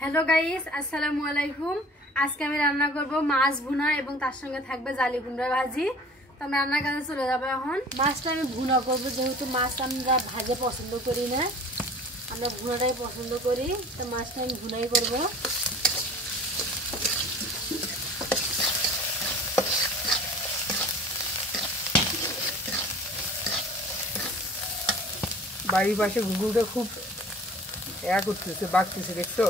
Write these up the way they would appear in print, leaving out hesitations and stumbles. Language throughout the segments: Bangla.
हेलो गाइस अस्सलामु आलाइकुम। आज के আমি রান্না করব মাছ ভুনা এবং তার সঙ্গে থাকবে জালি কুমড়া ভাজি। তো আমি রান্নার কাজে চলে যাব। এখন মাছটা আমি ভুনা করব, যেহেতু মাছ আমরা ভাজে পছন্দ করি না, আমরা ভুনাটাই পছন্দ করি। তো মাছটা আমি ভুনাই করব। বাড়ির পাশে ঘুঘুটা খুব করতেছে, বাঁকতেছে, দেখছো?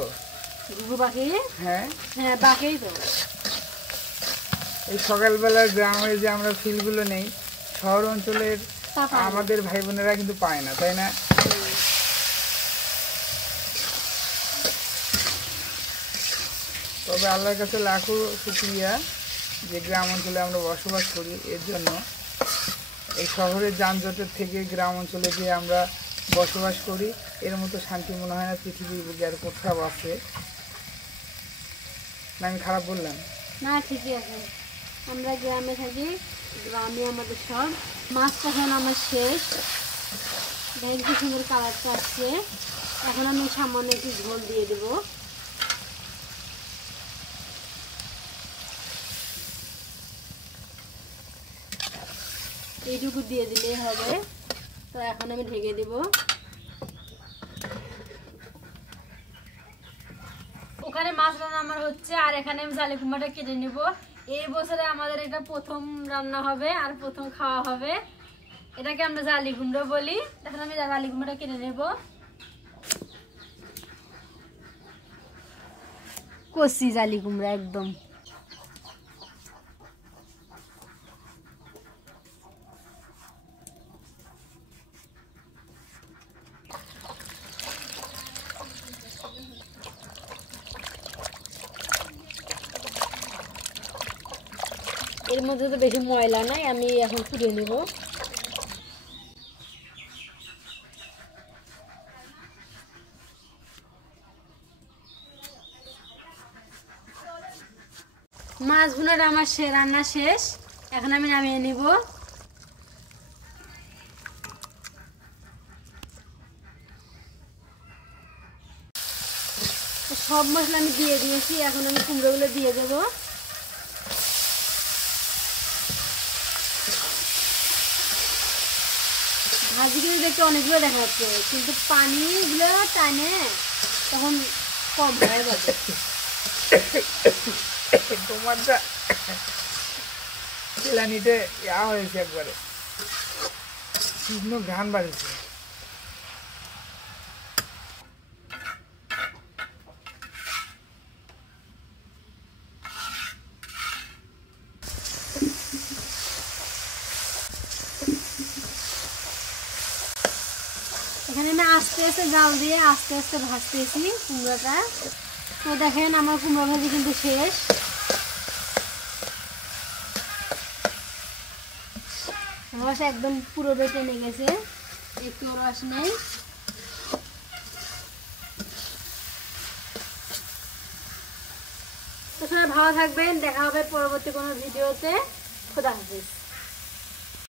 ঘুঘু পাখি? হ্যাঁ হ্যাঁ, বাকেই তো। এই সকালবেলা গ্রামে যে আমরা ফিলগুলো নেই, শহর অঞ্চলের আমাদের ভাই বোনেরা কিন্তু পায় না, তাই না? তবে আল্লাহর কাছে লাখো শুকরিয়া যে গ্রাম অঞ্চলে আমরা বসবাস করি। এর জন্য এই শহরের যানজটের থেকে গ্রাম অঞ্চলে গিয়ে আমরা বসবাস করি, এর মতো শান্তি মনে হয় না পৃথিবীর বুকে আর কোথাও আছে। না আমি খারাপ বললাম? না, ঠিকই আছে। আমরা গ্রামে থাকি, গ্রামে আমাদের সব। মাছটা এখন আমার শেষ, দেখেন কি সুন্দর কালারটা আসছে। এখন আমি সামান্য একটু ঝোল দিয়ে দেব। এইটুকু দিয়ে দিলেই হবে। তো এখন আমি ঢেকে দেব। ওখানে মাছ রান্না আমার হচ্ছে, আর এখানে আমি জালি কুমড়াটা কেটে নেব। এই বছরে আমাদের এটা প্রথম রান্না হবে আর প্রথম খাওয়া হবে। এটাকে আমরা জালি কুমড়া বলি। এখন আমি জালি কুমড়াটা কেটে নেব। কচি জালি কুমড়া একদম। এর মধ্যে তো বেশি ময়লা নাই, আমি এখন তুলে নেব। মাছ ভুনাটা আমার রান্না শেষ, এখন আমি নামিয়ে নিব। সব মশলা আমি দিয়ে দিয়েছি, এখন আমি কুমড়োগুলো দিয়ে দেবো। ভাজি কিন্তু দেখতে অনেকগুলো দেখা যাচ্ছে, কিন্তু পানিগুলো টানে তখন কম হয়ে যাবে। তোমারটা তেলানিতে হয়েছে, একবারে শুকনো ঘ্রাণ বাড়িছে। এখানে আমি আস্তে আস্তে জাল দিয়ে আস্তে আস্তে ভাজতেছি কুমড়োটা। তো দেখেন আমার কুমড়ো ভাজি কিন্তু শেষ। রস একদম পুরো টেনে গেছে, একটু রস নেই। তো সবাই ভালো থাকবেন, দেখা হবে পরবর্তী কোনো ভিডিওতে। খোদা হাফেজ।